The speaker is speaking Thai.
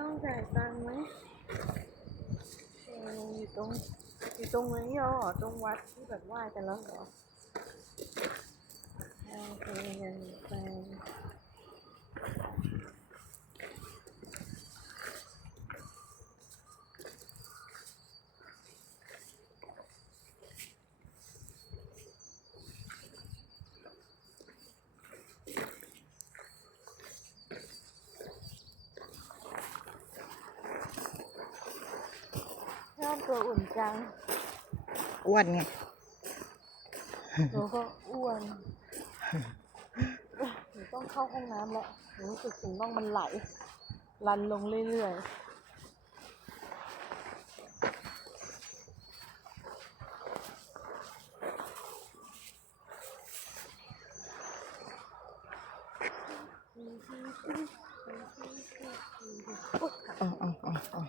ต้องจ่ายตังค์ไหมอยู่ตรงนี้เหรอตรงวัดที่แบบไหว้กันแล้วเหรอโอเคเงินแฟนชอบตัวอุ่นจังอ้วนไงหนูก็อ้วนหนูต้องเข้าห้องน้ำแล้วหนูรู้สึกถึงน่องมันไหลรันลงเรื่อยๆอ๋ออ๋ออ๋อ